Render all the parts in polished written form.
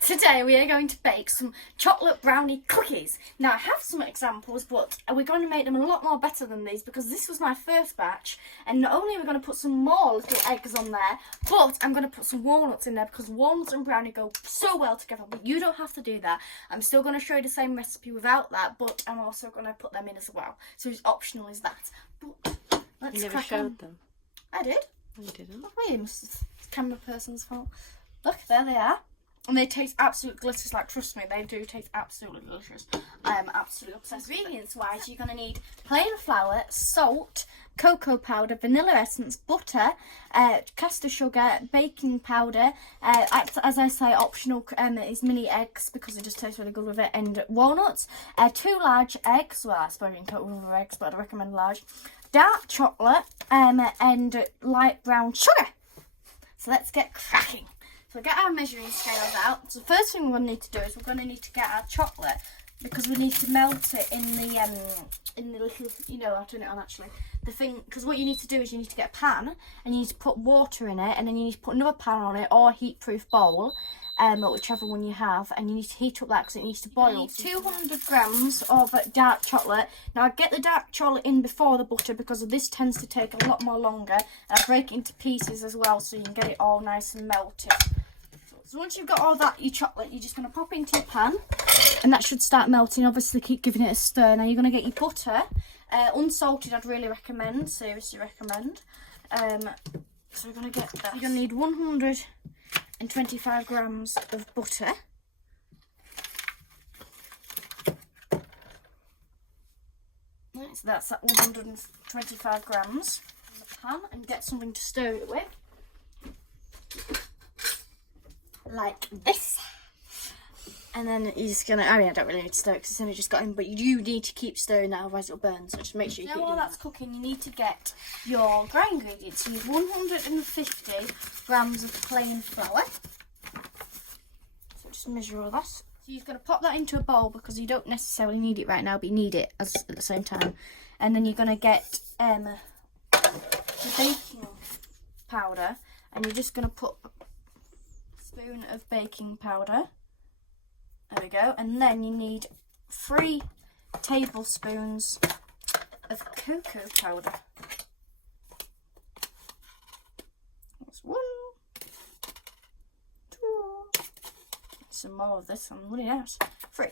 today we are going to bake some chocolate brownie cookies. Now I have some examples, but we're going to make them a lot more better than these because this was my first batch, and not only are we going to put some more little eggs on there, but I'm going to put some walnuts in there because walnuts and brownie go so well together. But you don't have to do that. I'm still going to show you the same recipe without that, but I'm also going to put them in as well. So it's optional as that. But let's You never showed them. I did. No, you didn't. Oh, wait, it's the camera person's fault. Look, there they are. And they taste absolutely delicious. Like, trust me, they do taste absolutely delicious. I am absolutely obsessed. Ingredients-wise, you're going to need plain flour, salt, cocoa powder, vanilla essence, butter, caster sugar, baking powder, as I say, optional is mini eggs because it just tastes really good with it, and walnuts, 2 large eggs. Well, I suppose you can coat with other eggs, but I recommend large. Dark chocolate, and light brown sugar. So let's get cracking. So we'll get our measuring scales out. So the first thing we're going to need to do is we're going to need to get our chocolate because we need to melt it in the little, you know, I'll turn it on actually. The thing, because what you need to do is you need to get a pan and you need to put water in it, and then you need to put another pan on it or a heat-proof bowl, whichever one you have, and you need to heat up that because it needs to boil. 200 grams of dark chocolate. Now I get the dark chocolate in before the butter because this tends to take a lot more longer, and I break it into pieces as well so you can get it all nice and melted. So once you've got all that, your chocolate, you're just going to pop it into your pan, and that should start melting. Obviously keep giving it a stir. Now you're going to get your butter, unsalted I'd really recommend, seriously recommend. So we're going to get that. You're going to need 125 grams of butter. Right, so that's at 125 grams in the pan, and get something to stir it with. Like this. And then you're just gonna, I mean, I don't really need to stir it because it's only just got in, but you do need to keep stirring that, otherwise it'll burn. So just make sure you keep doing that. While that's cooking, you need to get your dry ingredients. You need 150 grams of plain flour. So just measure all that. So you're going to pop that into a bowl because you don't necessarily need it right now, but you need it at the same time. And then you're going to get the baking powder, and you're just going to put a spoon of baking powder. There we go. And then you need 3 tablespoons of cocoa powder. That's 1, 2. Some more of this. I'm running out. 3.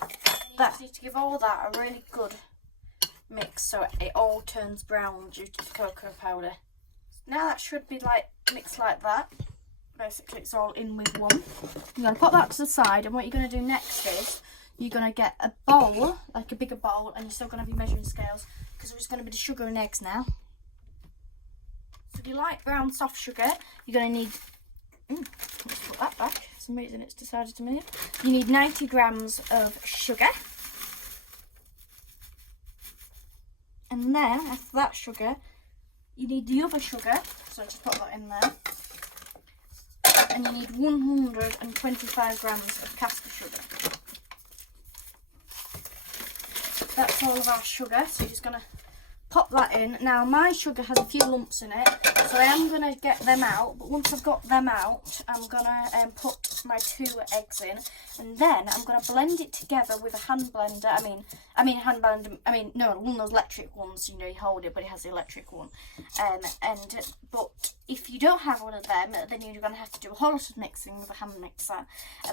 That. You need to give all that a really good mix so it all turns brown due to the cocoa powder. Now that should be like mixed like that. Basically it's all in with one. You're going to put that to the side, and what you're going to do next is you're going to get a bowl, like a bigger bowl, and you're still going to be measuring scales because it's going to be the sugar and eggs now. So if you like brown soft sugar, you're going to need, let's put that back, for some reason it's decided to move. You need 90 grams of sugar. And then after that sugar, you need the other sugar, so just put that in there. And you need 125 grams of caster sugar. That's all of our sugar, so you're just going to pop that in. Now my sugar has a few lumps in it, so I am going to get them out, but once I've got them out, I'm going to put my 2 eggs in, and then I'm going to blend it together with a hand blender. No, one of those electric ones, you know, you hold it, but it has the electric one. But if you don't have one of them, then you're going to have to do a whole lot of mixing with a hand mixer,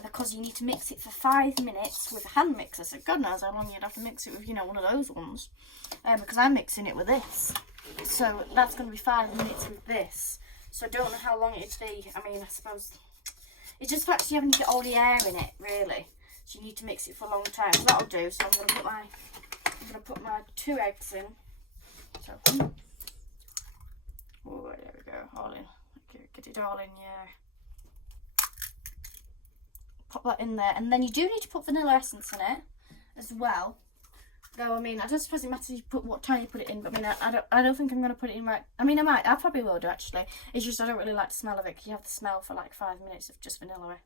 because you need to mix it for 5 minutes with a hand mixer. So God knows how long you'd have to mix it with, you know, one of those ones, because I'm mixing it with this. So that's going to be 5 minutes with this. So I don't know how long it'd be. I mean, I suppose it's just actually having to get all the air in it, really. So you need to mix it for a long time. So that'll do. So I'm going to put my 2 eggs in. So, oh, there we go, all in. Get it all in, yeah. Pop that in there, and then you do need to put vanilla essence in it as well. Though I mean, I don't suppose it matters if you put what time you put it in, but I mean, I don't think I'm going to put it in right. I mean, I probably will do actually. It's just I don't really like the smell of it. 'Cause you have the smell for like 5 minutes of just vanilla.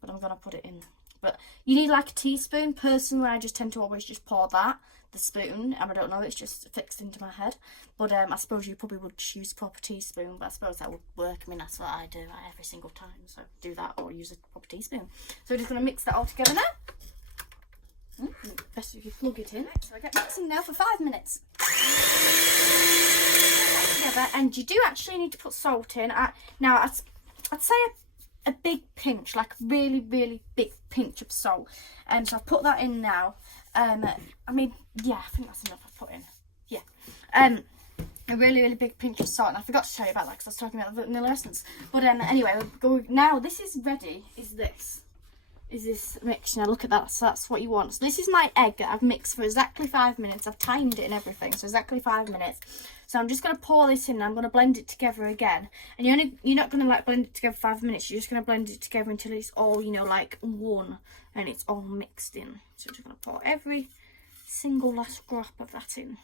But I'm going to put it in. but you need like a teaspoon. Personally, I just tend to always just pour the spoon, and I don't know, it's just fixed into my head. But I suppose you probably would use a proper teaspoon, but I suppose that would work. I mean, that's what I do every single time, so do that or use a proper teaspoon. So we're just going to mix that all together now. Best if you plug it in. So I get mixing now for 5 minutes. Together, and you do actually need to put salt in. Now, I'd say a big pinch, like a really, really big pinch of salt. So I've put that in now. I mean, yeah, I think that's enough I've put in. Yeah. A really, really big pinch of salt. And I forgot to tell you about that because I was talking about the vanilla essence. But anyway, now this is ready. Is this mixed? Now look at that. So that's what you want. So this is my egg that I've mixed for exactly 5 minutes. I've timed it and everything, so exactly 5 minutes. So I'm just going to pour this in and I'm going to blend it together again. And you're not going to like blend it together for 5 minutes. You're just going to blend it together until it's all, you know, like one and it's all mixed in. So I'm just going to pour every single last drop of that in.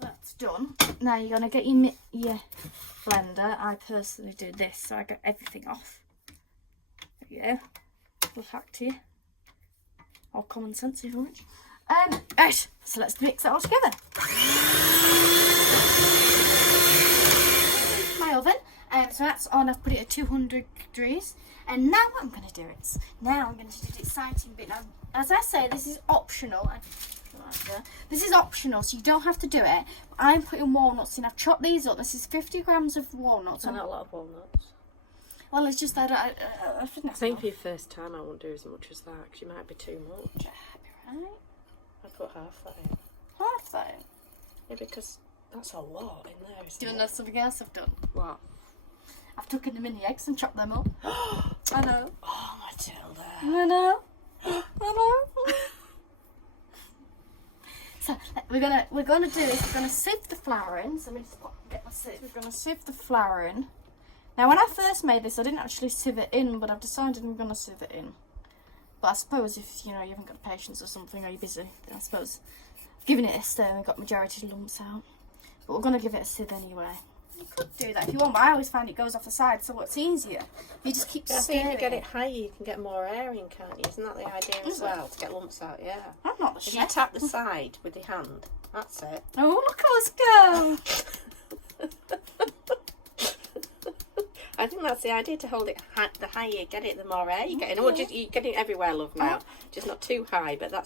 That's done. Now you're going to get your blender. I personally do this so I get everything off. Yeah, we'll hack to you. Or common sense if you want. Right, so let's mix it all together. My oven. So that's on. I've put it at 200 degrees. And now what I'm going to do is, now I'm going to do the exciting bit. Now, as I say, this is optional. This is optional, so you don't have to do it. I'm putting walnuts in. I've chopped these up. This is 50 grams of walnuts. Not a lot of walnuts. Well, it's just that I think for your first time I won't do as much as that because you might be too much. Right. I put half that in. Half that in? Yeah, because that's a lot in there, isn't Do you it? know something else I've done? What? I've taken the mini eggs and chopped them up. I know. Oh, Matilda. I know. I know. So we're gonna do is we're gonna sieve the flour in. So let me just get my sieve. We're gonna sieve the flour in. Now, when I first made this, I didn't actually sieve it in, but I've decided I'm going to sieve it in. But I suppose if, you know, you haven't got patience or something, or you're busy, then I suppose giving it a stir and got majority of the lumps out. But we're going to give it a sieve anyway. You could do that if you want, but I always find it goes off the side, so what's easier? You just keep stirring. I think if you get it higher, you can get more air in, can't you? Isn't that the idea as well, to get lumps out? Yeah. I'm not the If chef. you tap the side with your hand, that's it. Oh, look at us go! I think that's the idea, to hold it the higher you get it, the more air you're getting. Or just you're getting everywhere, love, now. Just not too high, but I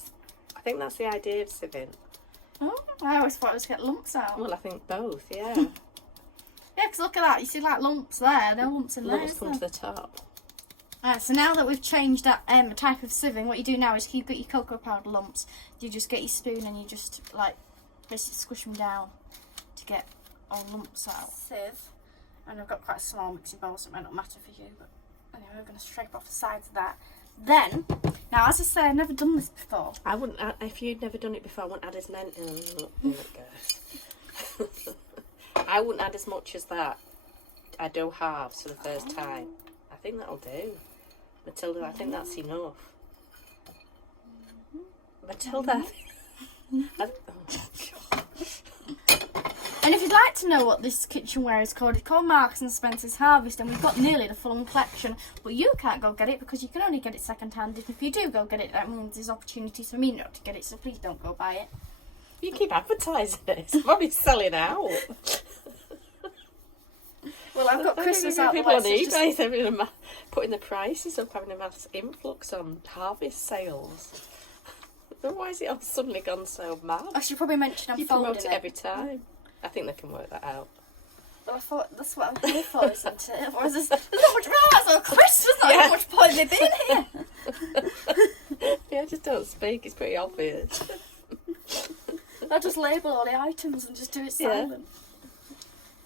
think that's the idea of sieving. Oh, I always thought I was get lumps out. Well, I think both, yeah. Yeah, because look at that. You see like lumps there. No lumps in there. Lumps come to the top. Alright, so now that we've changed that type of sieving, what you do now is if you've got your cocoa powder lumps, you just get your spoon and you just like basically squish them down to get all lumps out. Sieve. And I've got quite a small mixing bowl, so it might not matter for you, but anyway, we're going to scrape off the sides of that. Then, now as I say, I've never done this before. I wouldn't, if you'd never done it before, I wouldn't add as many. I wouldn't add as much as that. I do halves for the first time. I think that'll do. Matilda, I think that's enough. Matilda, oh, God. And if you'd like to know what this kitchenware is called, it's called Marks and Spencer's Harvest, and we've got nearly the full collection, but you can't go get it because you can only get it second hand. If you do go get it, that means there's opportunities for me not to get it, so please don't go buy it. You keep advertising it. It's probably selling out. Well, I've got Christmas out people on the way, eBay, they're putting the prices up, having a mass influx on harvest sales. Why is it all suddenly gone so mad? I should probably mention I'm You folding promote it every time. I think they can work that out. Well, I thought that's what I'm here for, isn't it? Otherwise there's not much it's on Christmas, not much point in being here. Yeah, just don't speak, it's pretty obvious. I'll just label all the items and just do it silent.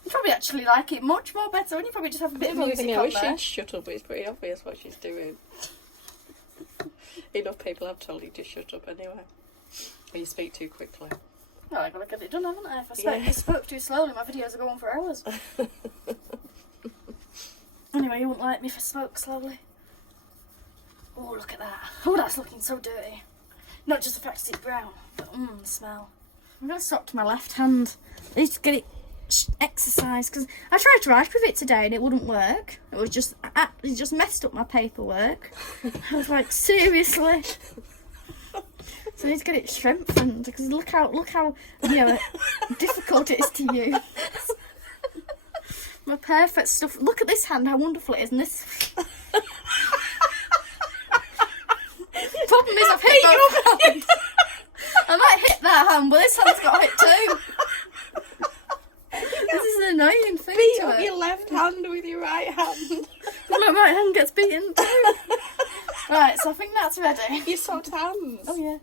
You probably actually like it much more better when you probably just have a bit of music I on wish there. she'd shut up, but it's pretty obvious what she's doing. Enough people have told you to shut up anyway. Or you speak too quickly. Well, I've got to get it done, haven't I? If I spoke too slowly, my videos are going for hours. Anyway, you wouldn't like me if I spoke slowly. Oh, look at that. Oh, that's looking so dirty. Not just the fact it's brown, but the smell. I'm going to swap to my left hand. I need to get it exercise, because I tried to write with it today and it wouldn't work. It just messed up my paperwork. I was like, seriously. So I need to get it strengthened, because look how difficult it is to use. My perfect stuff. Look at this hand, how wonderful it is, and this. Problem is, I've hit both hands. I might hit that hand, but this hand's got hit too. This is an annoying thing. Beat to up it. your left hand with your right hand. Well, my right hand gets beaten too. Right, so I think that's ready. You swapped hands. Oh yeah.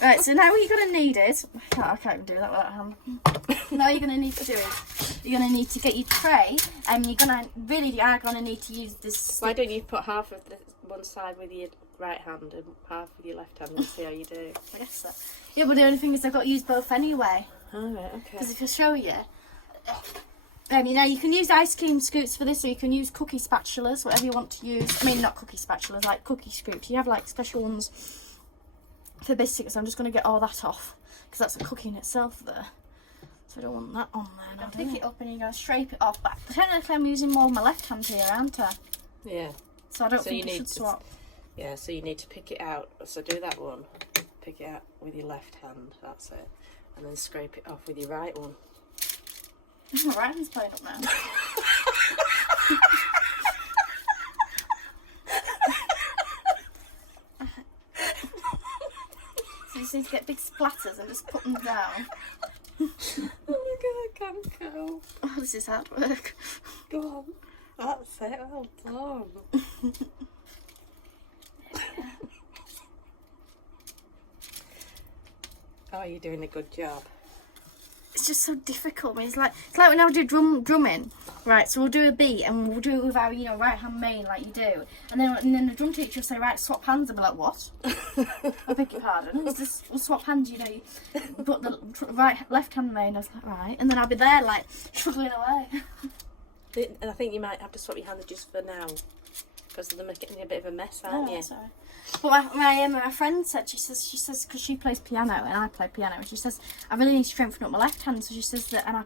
Right, so now what you're gonna need is I can't even do that with that hand. Now you're gonna need to do is you're gonna need to get your tray, and you are gonna need to use this. Why don't you put half of the one side with your right hand and half with your left hand and see how you do? I guess so. Yeah, but the only thing is I've got to use both anyway. Alright, okay. Because if I show you, you can use ice cream scoops for this, or you can use cookie spatulas, whatever you want to use. I mean, not cookie spatulas, like cookie scoops. You have like special ones for biscuits. So I'm just going to get all that off, because that's a cookie in itself there. So I don't want that on there. Now, pick it up and you're going to scrape it off. But technically I'm using more of my left hand here, aren't I? Yeah. So I don't think I should swap. Yeah, so you need to pick it out. So do that one. Pick it out with your left hand. That's it. And then scrape it off with your right one. My right hand's playing up now. So you just need to get big splatters and just put them down. Oh my god, I can't go. Oh, this is hard work. Go on. That's it. Well done. Oh, you're doing a good job. It's just so difficult. I mean, it's like when I do drumming, right? So we'll do a beat and we'll do it with our right hand main like you do, and then the drum teacher will say, right, swap hands. I'll be like, what? I beg your pardon. It's just we'll swap hands. You put the left hand main. I was like, right, and then I'll be there like struggling away. And I think you might have to swap your hands just for now, because they're making a bit of a mess, aren't you? Sorry. But my friend said, she says, because she plays piano and I play piano, and she says, I really need to strengthen up my left hand. So she says that, and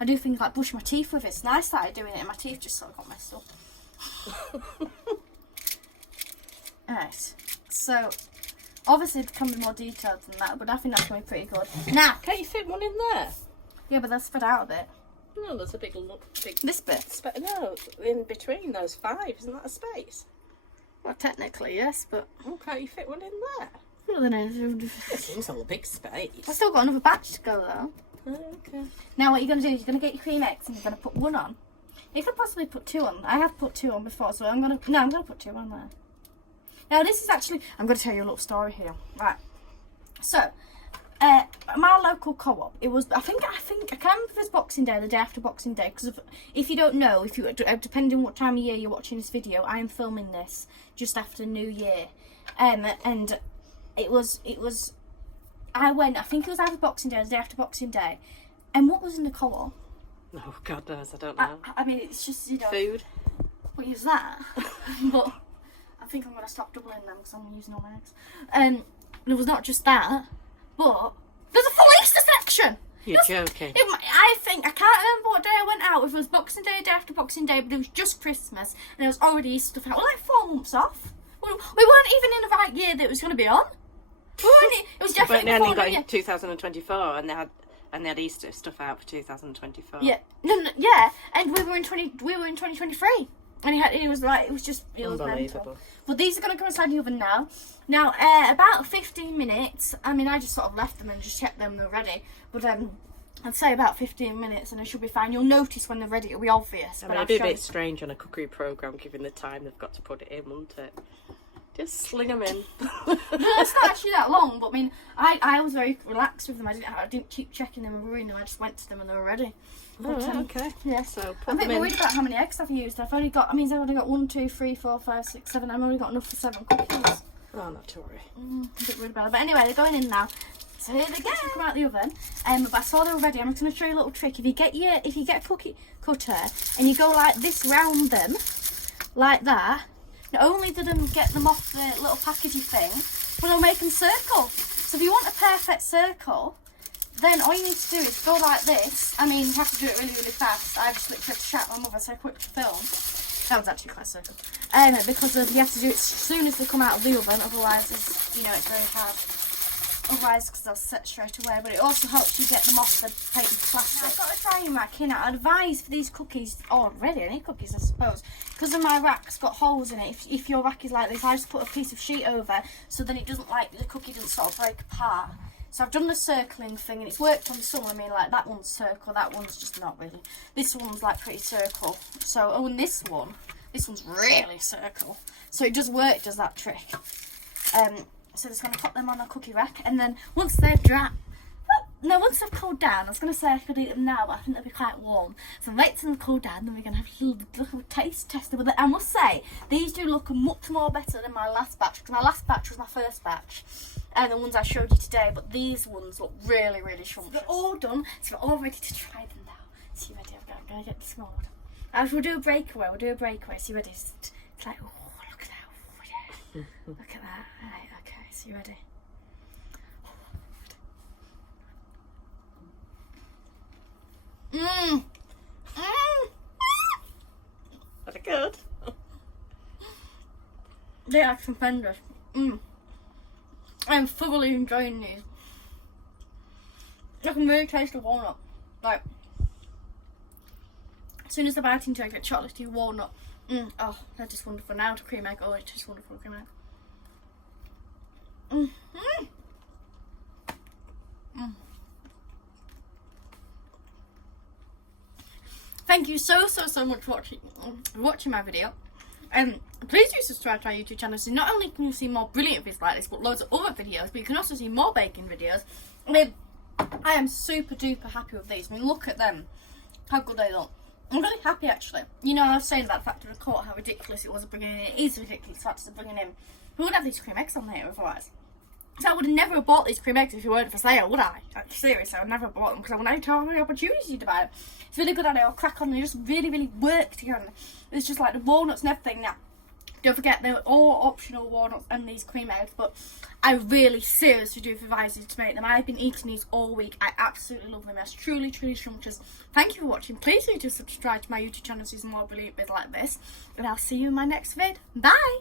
I do things like brush my teeth with it. So I started doing it, and my teeth just sort of got messed up. Alright, so obviously it can be more detailed than that, but I think that's going to be pretty good. Now, Can't you fit one in there? yeah, but that's spread out a bit. No, there's a big This bit? no, in between those five, isn't that a space? Well, technically, yes, but Oh, can't you fit one in there? well, then It seems a big space. I've still got another batch to go though. Oh, okay. Now what you're going to do is you're going to get your cream eggs and you're going to put one on. You could possibly put two on. I have put two on before, so I'm going to put two on there. Now this is actually, I'm going to tell you a little story here. Right. So, my local co-op, it was, I think, I can't remember if it was Boxing Day or the day after Boxing Day, because if you don't know, depending on what time of year you're watching this video, I am filming this just after New Year. And it was, I think it was either Boxing Day or the day after Boxing Day. And what was in the co-op? Oh, God knows, I don't know. I mean, it's just, Food? What is that? But I think I'm going to stop doubling them because I'm using all my eggs. There was not just that, but there's a full Easter section! You're joking. I can't remember what day I went out. If it was Boxing Day, day after Boxing Day, but it was just Christmas, and there was already Easter stuff out. We're like 4 months off. We weren't even in the right year that it was going to be on. It was definitely But they only got before in 2024, and they had Easter stuff out for 2024. Yeah, yeah, and we were in 2023, and it was Unbelievable. mental. But these are going to go inside the oven now. Now, about 15 minutes. I mean, I just sort of left them and just checked them they're ready. But I'd say about 15 minutes, and they should be fine. You'll notice when they're ready. It'll be obvious. I mean, it'd be a bit strange on a cookery programme, given the time they've got to put it in, wouldn't it? Just sling them in. No, it's not actually that long, but I mean, I was very relaxed with them. I didn't keep checking them and worrying them. I just went to them and they were ready. But, okay. Yeah. So I'm a bit them in. worried about how many eggs I've used. I've only got 1, 2, 3, 4, 5, 6, 7. I've only got enough for 7 cookies. Oh, not to worry. I'm a bit worried about it. But anyway, they're going in now. So here they go. Come out the oven. But I saw they were ready. I'm just going to show you a little trick. If you get a cookie cutter and you go like this round them, like that, not only do them get them off the little packagey thing, but it'll make them circle. So if you want a perfect circle, then all you need to do is go like this. I mean, you have to do it really, really fast. I just literally had to shout at my mother so quick to film. That was actually quite a circle. Because you have to do it as soon as they come out of the oven, otherwise it's, you know, it's very hard. Otherwise, because they'll set straight away. But it also helps you get them off the paper plastic. I've got a frying rack here now. I advise for these cookies, already any cookies I suppose, because of my rack's got holes in it. If your rack is like this, I just put a piece of sheet over so then it doesn't, like, the cookie doesn't sort of break apart. So I've done the circling thing and it's worked on some. I mean, like, that one's circle, that one's just not really. This one's like pretty circle. So, oh, and this one's really circle. So it does work, it does that trick. So just going to put them on a cookie rack, and then once they're dry, once they've cooled down, I was going to say I could eat them now, but I think they'll be quite warm. So wait till them cool down, then we're going to have a little taste tester. But I must say, these do look much more better than my last batch, because my last batch was my first batch, and the ones I showed you today, but these ones look really, really scrumptious. They're all done, so we're all ready to try them now. So you ready? I'm going to get this mold. We'll do a breakaway, so you ready? It's like, oh, look at that, oh, yeah. Look at that. Right, okay, so you ready? Are they good? They are tremendous. I'm thoroughly enjoying these. I can really taste the walnut. Like, as soon as I bite into it, I get chocolatey walnut. Oh, they're just wonderful. Now to cream egg. Oh, it tastes wonderful, cream egg. Thank you so much for watching my video. Please do subscribe to our YouTube channel, so not only can you see more brilliant videos like this, but loads of other videos, but you can also see more baking videos. I mean, I am super duper happy with these. I mean, look at them, how good they look. I'm really happy actually. You know, I was saying about Factor of Court, how ridiculous it was bringing in. It is ridiculous factors of bringing in. We wouldn't have these cream eggs on here otherwise. So I would have never bought these cream eggs if you weren't for sale, would I? Like, seriously, I would never have bought them because I wouldn't have the opportunity to buy them. It's really good, I'll crack on, they just really, really work together. It's just like the walnuts and everything. Now, don't forget, they're all optional walnuts and these cream eggs, but I really seriously do advise you to make them. I've been eating these all week. I absolutely love them. They're truly, truly scrumptious. Thank you for watching. Please do subscribe to my YouTube channel to see some more brilliant videos like this. And I'll see you in my next vid. Bye!